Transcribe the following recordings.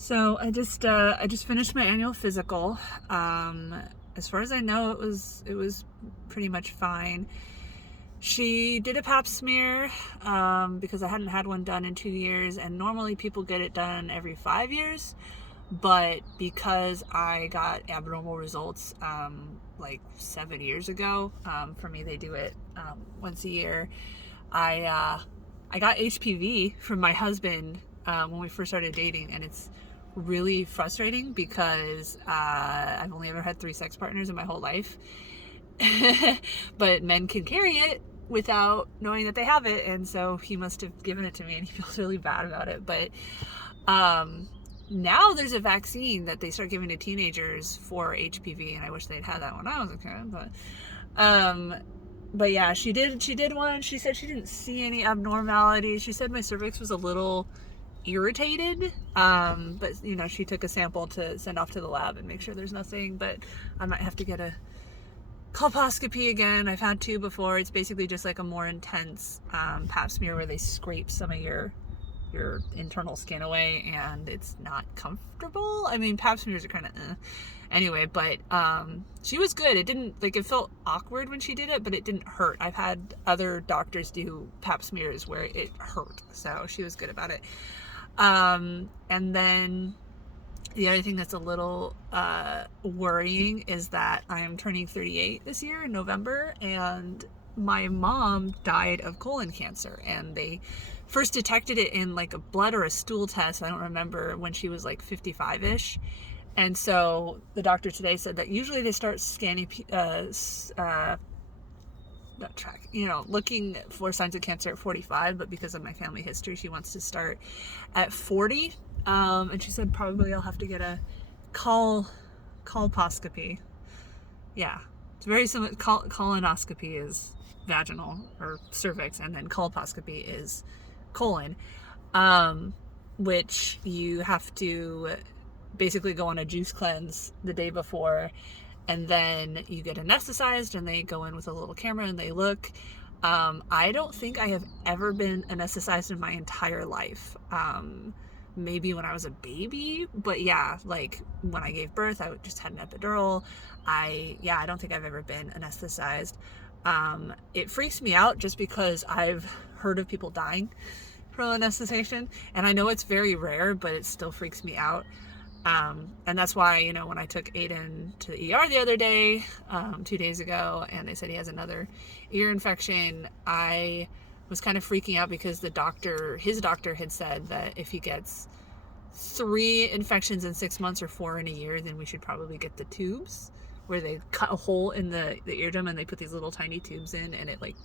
So I just finished my annual physical. As far as I know, it was pretty much fine. She did a pap smear because I hadn't had one done in 2 years, and normally people get it done every 5 years. But because I got abnormal results like 7 years ago, for me they do it once a year. I got HPV from my husband when we first started dating, and it's really frustrating because I've only ever had 3 sex partners in my whole life. But men can carry it without knowing that they have it, and so he must have given it to me, and he feels really bad about it. But now there's a vaccine that they start giving to teenagers for HPV, and I wish they'd had that when I was a kid. But yeah, she did one. She said she didn't see any abnormalities. She said my cervix was a little irritated, but she took a sample to send off to the lab and make sure there's nothing. But I might have to get a colposcopy again. I've had 2 before. It's basically just like a more intense pap smear where they scrape some of your internal skin away, and it's not comfortable. I mean, pap smears are kind of anyway, but she was good. It didn't, it felt awkward when she did it, but it didn't hurt. I've had other doctors do pap smears where it hurt, so she was good about it. And then the other thing that's a little worrying is that I am turning 38 this year in November, and my mom died of colon cancer, and they first detected it in like a blood or a stool test. I don't remember, when she was like 55-ish. And so the doctor today said that usually they start scanning, looking for signs of cancer at 45, but because of my family history, she wants to start at 40. And she said probably I'll have to get a colposcopy. Yeah, it's very similar. Colonoscopy is vaginal or cervix, and then colposcopy is colon, which you have to basically go on a juice cleanse the day before, and then you get anesthetized, and they go in with a little camera and they look. I don't think I have ever been anesthetized in my entire life. Maybe when I was a baby, but yeah, like when I gave birth, I just had an epidural. I don't think I've ever been anesthetized. It freaks me out just because I've heard of people dying from anesthetization, and I know it's very rare, but it still freaks me out. And that's why, when I took Aiden to the ER the other day, 2 days ago, and they said he has another ear infection, I was kind of freaking out because his doctor had said that if he gets 3 infections in 6 months or 4 in a year, then we should probably get the tubes where they cut a hole in the eardrum and they put these little tiny tubes in, and it like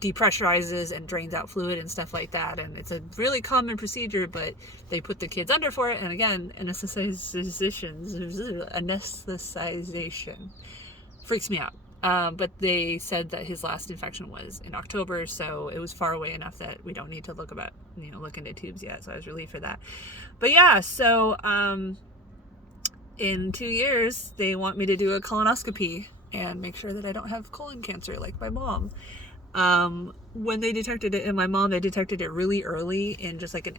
depressurizes and drains out fluid and stuff like that. And it's a really common procedure, but they put the kids under for it. And again, anesthetization freaks me out. But they said that his last infection was in October, so it was far away enough that we don't need to look into tubes yet. So I was relieved for that. But yeah, so in 2 years, they want me to do a colonoscopy and make sure that I don't have colon cancer like my mom. When they detected it in my mom, they detected it really early in just like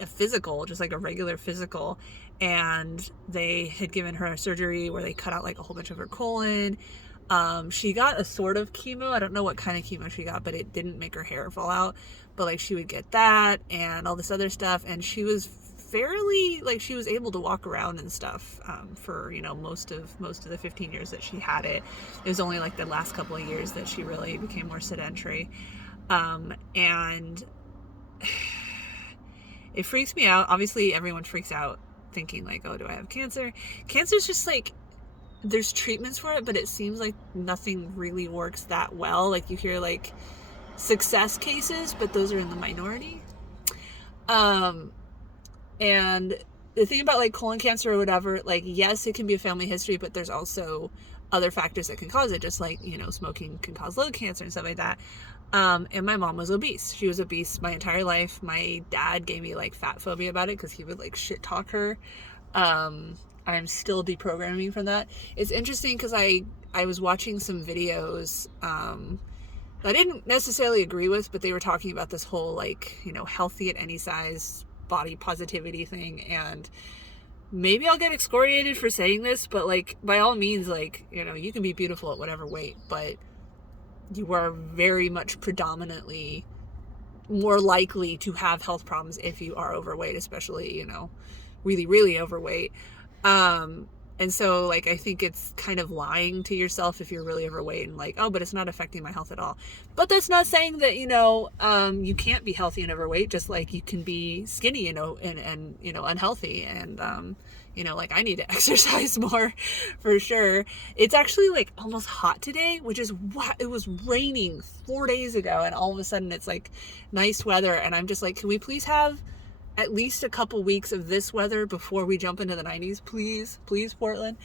a physical, just like a regular physical. And they had given her a surgery where they cut out like a whole bunch of her colon. She got a sort of chemo. I don't know what kind of chemo she got, but it didn't make her hair fall out. But like she would get that and all this other stuff. And she was fairly, she was able to walk around and stuff for most of the 15 years that she had it. It was only like the last couple of years that she really became more sedentary, and it freaks me out. Obviously everyone freaks out thinking like, oh, do I have cancer? Cancer's just like, there's treatments for it, but it seems like nothing really works that well. Like you hear like success cases, but those are in the minority. And the thing about like colon cancer or whatever, like, yes, it can be a family history, but there's also other factors that can cause it, just like, smoking can cause lung cancer and stuff like that. And my mom was obese. She was obese my entire life. My dad gave me like fat phobia about it because he would like shit talk her. I'm still deprogramming from that. It's interesting because I was watching some videos that I didn't necessarily agree with, but they were talking about this whole like, healthy at any size body positivity thing, and maybe I'll get excoriated for saying this, but like, by all means, like, you know, you can be beautiful at whatever weight, but you are very much predominantly more likely to have health problems if you are overweight, especially, you know, really, really overweight. And so, like, I think it's kind of lying to yourself if you're really overweight and like, oh, but it's not affecting my health at all. But that's not saying that, you know, you can't be healthy and overweight, just like you can be skinny, you know, and you know, unhealthy. And, you know, like, I need to exercise more for sure. It's actually like almost hot today, which is what it was raining 4 days ago. And all of a sudden it's like nice weather. And I'm just like, can we please have at least a couple weeks of this weather before we jump into the 90s, please, Portland.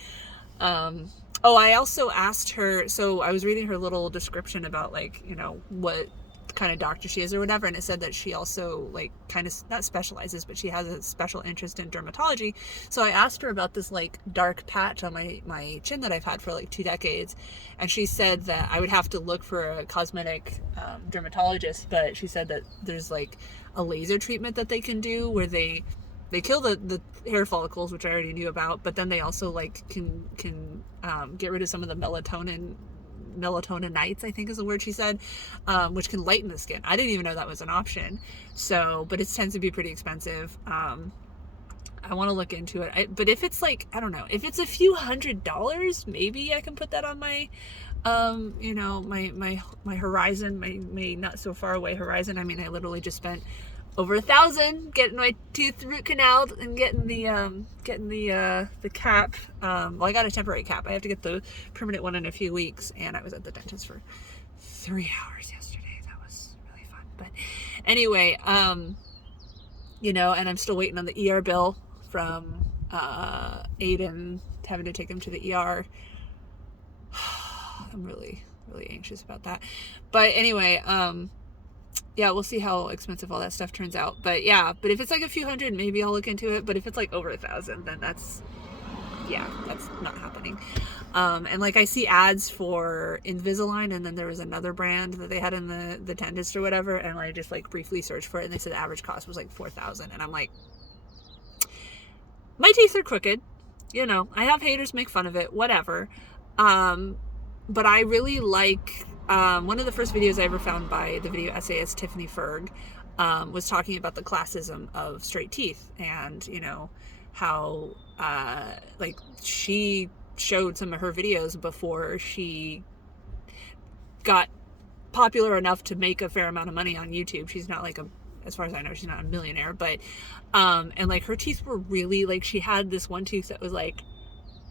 I also asked her, so I was reading her little description about, like, you know, what kind of doctor she is or whatever, and it said that she also, like, kind of not specializes, but she has a special interest in dermatology. So I asked her about this, like, dark patch on my chin that I've had for like 2 decades, and she said that I would have to look for a cosmetic dermatologist, but she said that there's like a laser treatment that they can do where they kill the hair follicles, which I already knew about, but then they also like can get rid of some of the melatoninites, I think is the word she said, which can lighten the skin. I didn't even know that was an option. So, but it tends to be pretty expensive. I want to look into it. But if it's like, I don't know, if it's a few $100s, maybe I can put that on my, you know, my horizon, my not so far away horizon. I mean, I literally just spent over $1,000 getting my tooth root canaled and getting the cap. Well, I got a temporary cap. I have to get the permanent one in a few weeks, and I was at the dentist for 3 hours yesterday. That was really fun. But anyway, you know, and I'm still waiting on the ER bill from Aiden, having to take him to the ER. I'm really, really anxious about that. But anyway, yeah, we'll see how expensive all that stuff turns out. But yeah, but if it's like a few hundred, maybe I'll look into it. But if it's like over 1,000, then that's not happening. And like, I see ads for Invisalign, and then there was another brand that they had in the dentist or whatever, and I just like briefly searched for it, and they said the average cost was like 4,000, and I'm like, my teeth are crooked, you know, I have haters make fun of it, whatever. But I really like, one of the first videos I ever found by the video essayist Tiffany Ferg was talking about the classism of straight teeth, and, you know, how like, she showed some of her videos before she got popular enough to make a fair amount of money on YouTube. She's not like as far as I know, she's not a millionaire, but and like, her teeth were really, like, she had this one tooth that was like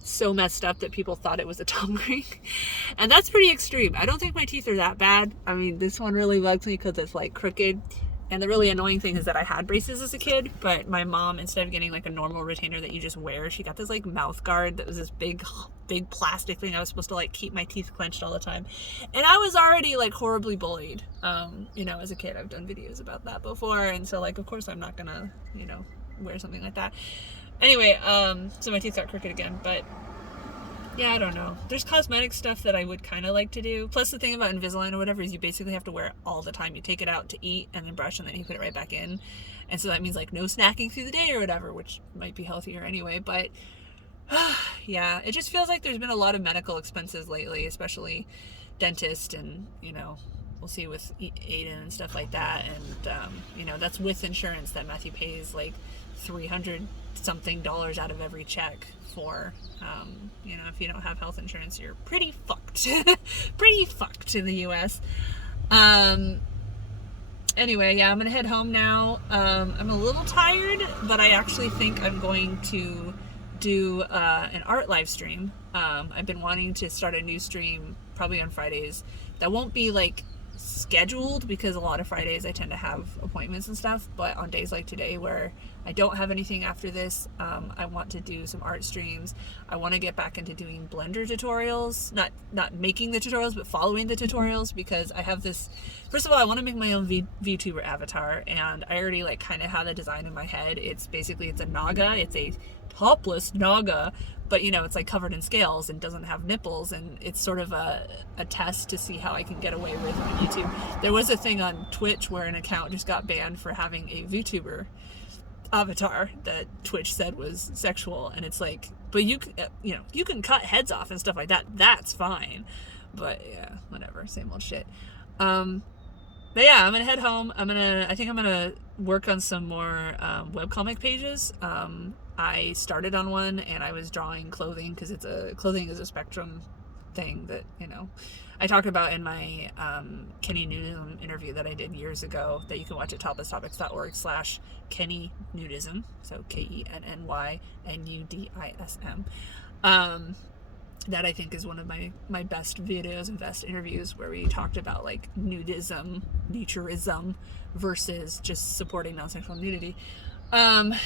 so messed up that people thought it was a tongue ring. And that's pretty extreme. I don't think my teeth are that bad. I mean, this one really bugs me because it's like crooked. And the really annoying thing is that I had braces as a kid, but my mom, instead of getting like a normal retainer that you just wear, she got this like mouth guard that was this big plastic thing. I was supposed to like keep my teeth clenched all the time. And I was already like horribly bullied. You know, as a kid, I've done videos about that before. And so like, of course I'm not gonna, you know, wear something like that. Anyway, so my teeth got crooked again, but yeah, I don't know. There's cosmetic stuff that I would kind of like to do. Plus, the thing about Invisalign or whatever is you basically have to wear it all the time. You take it out to eat and then brush, and then you put it right back in. And so that means like no snacking through the day or whatever, which might be healthier anyway. But yeah, it just feels like there's been a lot of medical expenses lately, especially dentist, and, you know, we'll see with Aiden and stuff like that. And, you know, that's with insurance that Matthew pays like $300 something out of every check for. You know, if you don't have health insurance, you're pretty fucked. Pretty fucked in the US. Anyway, yeah, I'm gonna head home now. I'm a little tired, but I actually think I'm going to do an art live stream. I've been wanting to start a new stream probably on Fridays. That won't be like scheduled, because a lot of Fridays I tend to have appointments and stuff, but on days like today where I don't have anything after this, I want to do some art streams. I want to get back into doing Blender tutorials, not making the tutorials, but following the tutorials, because I have this, first of all, I want to make my own VTuber avatar, and I already like kind of have the design in my head. It's basically, it's a naga, it's a topless naga, but you know, it's like covered in scales and doesn't have nipples, and it's sort of a test to see how I can get away with on YouTube. There was a thing on Twitch where an account just got banned for having a VTuber avatar that Twitch said was sexual, and it's like, but you can cut heads off and stuff like that. That's fine. But yeah, whatever, same old shit. But yeah, I'm gonna head home. I think I'm gonna work on some more webcomic pages. I started on one, and I was drawing clothing because clothing is a spectrum thing that, I talked about in my Kenny Nudism interview that I did years ago, that you can watch at toplesstopics.org/Kenny Nudism, so KENNYNUDISM. That I think is one of my best videos and best interviews, where we talked about like nudism, naturism versus just supporting non-sexual nudity. But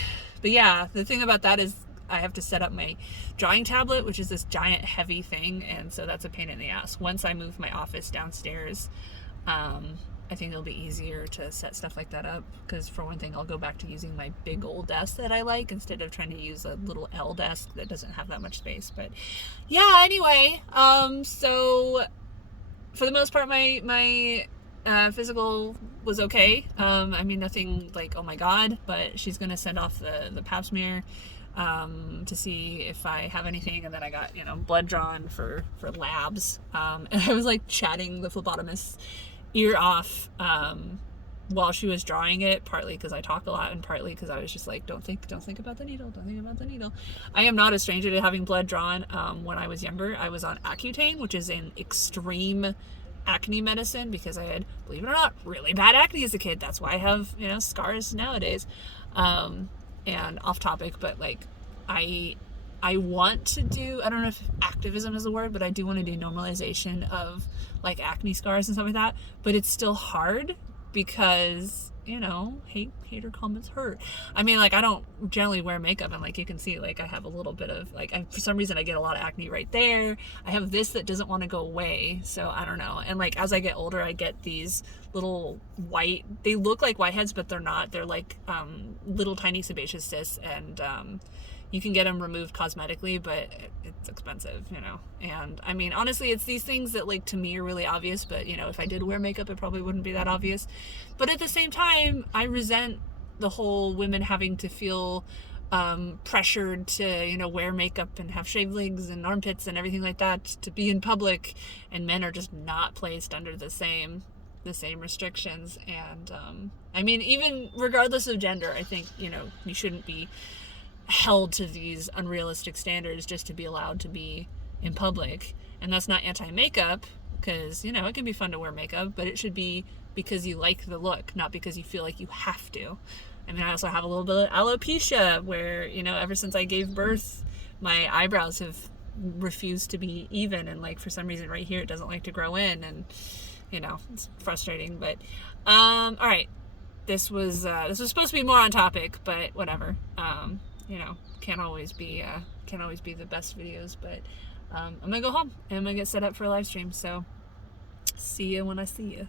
yeah, the thing about that is I have to set up my drawing tablet, which is this giant heavy thing, and so that's a pain in the ass. Once I move my office downstairs, I think it'll be easier to set stuff like that up, because for one thing, I'll go back to using my big old desk that I like, instead of trying to use a little L desk that doesn't have that much space. But yeah, anyway, so for the most part, my physical was okay. I mean, nothing like, oh my god, but she's gonna send off the pap smear to see if I have anything, and then I got blood drawn for labs, and I was like chatting the phlebotomist's ear off while she was drawing it, partly because I talk a lot, and partly because I was just like, don't think about the needle, don't think about the needle. I am not a stranger to having blood drawn. When I was younger, I was on Accutane, which is an extreme acne medicine, because I had, believe it or not, really bad acne as a kid. That's why I have scars nowadays. And off topic, but like I want to do, I don't know if activism is a word, but I do want to do normalization of like acne scars and stuff like that. But it's still hard because, hater comments hurt. I mean, like, I don't generally wear makeup, and like you can see, like I have a little bit of like, for some reason I get a lot of acne right there. I have this that doesn't want to go away, so I don't know. And like as I get older, I get these little white, they look like whiteheads, but they're not. They're like little tiny sebaceous cysts, and you can get them removed cosmetically, but it's expensive, And I mean, honestly, it's these things that, like, to me are really obvious, but, if I did wear makeup, it probably wouldn't be that obvious. But at the same time, I resent the whole women having to feel pressured to, wear makeup and have shaved legs and armpits and everything like that to be in public, and men are just not placed under the same restrictions. And I mean, even regardless of gender, I think, you shouldn't be held to these unrealistic standards just to be allowed to be in public. And that's not anti-makeup, because it can be fun to wear makeup, but it should be because you like the look, not because you feel like you have to. I mean, I also have a little bit of alopecia, where ever since I gave birth, my eyebrows have refused to be even, and like for some reason right here it doesn't like to grow in, and it's frustrating. But all right, this was supposed to be more on topic, but whatever. Can't always be the best videos, but I'm gonna go home and I'm gonna get set up for a live stream. So see you when I see you.